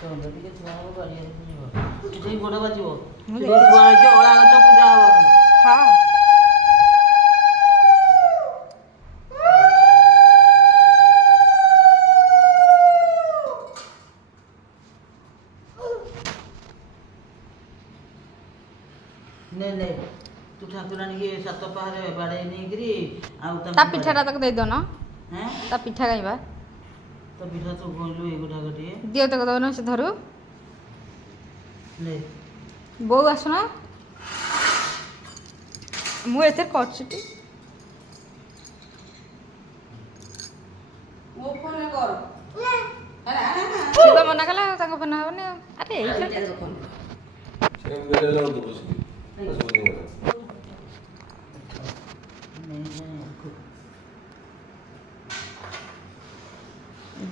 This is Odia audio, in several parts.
ତମେ ଟିକେ ଛୁଆ ହବ ବାଡ଼ିଆକୁ ଯିବ ସେଠି ଗୋଡ଼ ବାଜିବ ଛୁଆ ହେଇଛି ଅଳା ଗଛ ପୂଜା ହବ। ହଁ ନେ ନେ ତୁ ଠାକୁରାଣୀକି ସାତ ପାହାରେ ବାଡ଼େଇ ନେଇକିରି ଆଉ ତା ପିଠାଟା ତାକୁ ଦେଇଦଉନ ହେଁ ତା ପିଠା ଖାଇବା ତ ପିଠା ତୁ କହିଲୁ ଏଇଗୁଟା ଗୋଟିଏ ଦିଅ ତାକୁ ଦଉନ ସେ ଧରୁ ନେ ବୋଉ ଆସୁନ ମୁଁ ଏଥିରେ କରୁଛି ଟି ମୋ ଫୋନରେ କର ସେ ତ ମନା କଲା ଆଉ ତାଙ୍କ ଫୋନ ହବନି ଆଉ ଆରେ ଏଇଟା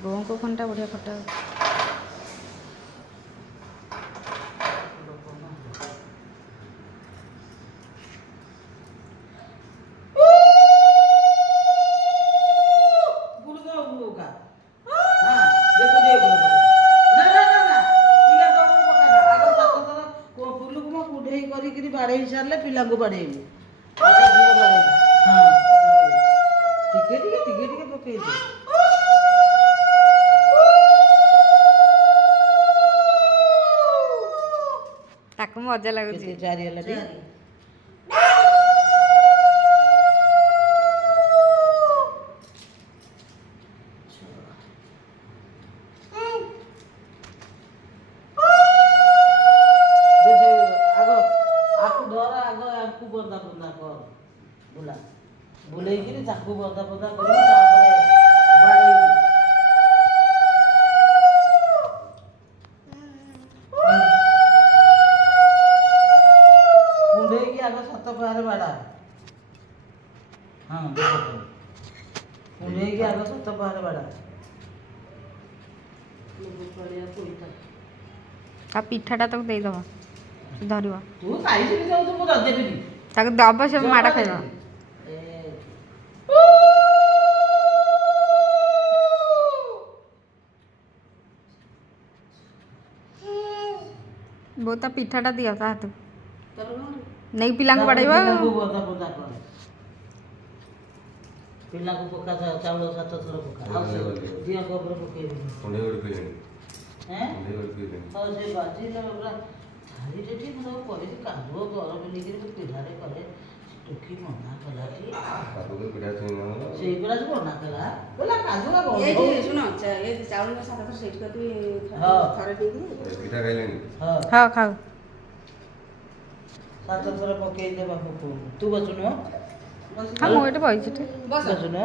ବୋଉଙ୍କ ଫୋନଟା ବଢ଼ିଆ ଫଟୋ ବାଡ଼େଇ ସାରିଲେ ପିଲାଙ୍କୁ ବାଡ଼େଇବୁ ହଁ ଟିକେ ଟିକେ ଟିକେ ଟିକେ ପକେଇଦେ ତାକୁ ମଜା ଲାଗୁଛି କେତେ ଚାରି ହେଲା ଟି ବନ୍ଦା ବନ୍ଦା କର ବୁଲା ବୁଲେଇକିରି ତାକୁ ବନ୍ଦା ବନ୍ଦା କରିବୁ ତାପରେ ବାଡ଼େଇବୁ କୁଣ୍ଡେଇକି ଆଗ ସାତ ପାହାରେ ବାଡ଼ା ହଁ କୁଣ୍ଡେଇକି ଆଗ ସାତ ପାହାରେ ବାଡ଼ା ତା ପିଠାଟା ତାକୁ ଦେଇଦବ ଧରିବ ତୁ ଖାଇଯିବି ଯାଉ ମୁଁ ଦେବିନି ତାକୁ ଦବ ସେ ମାଡ଼ ଖାଇବ ବୋଉ ତା ପିଠାଟା ଦିଅ ତା ହାତକୁ ନେଇକି ପିଲାଙ୍କୁ ବାଡ଼େଇବ ପିଲାଙ୍କୁ ପକା ଚାଉଳ 7 ଥର ପକା ଦିଅଙ୍କ ଉପରେ ପକେଇବି ହଉ ସେ ବାଜିଲେ ପୁରା ଥାଳିରେ ଠିକ୍ ମୁଁ କରିଛି କାଦୁଅ ଗରମ ନେଇକିରି ପିଠାରେ କରେ ଟୁକି ମନା କଲା ସେଇଗୁଡ଼ା ସବୁ ମନା କଲା କହିଲା କାଦୁଆ ଶୁଣ ଚାଉଳ 7 ଥର ସେଇଠି କରିବି ଥରେ ଦେଇକି ହଁ ଖାଉ 7 ଥର ପକେଇ ଦେବା ତୁ ବସୁନୁ ହଁ ମୁଁ ଏଠି ବଇଛି ବସୁନୁ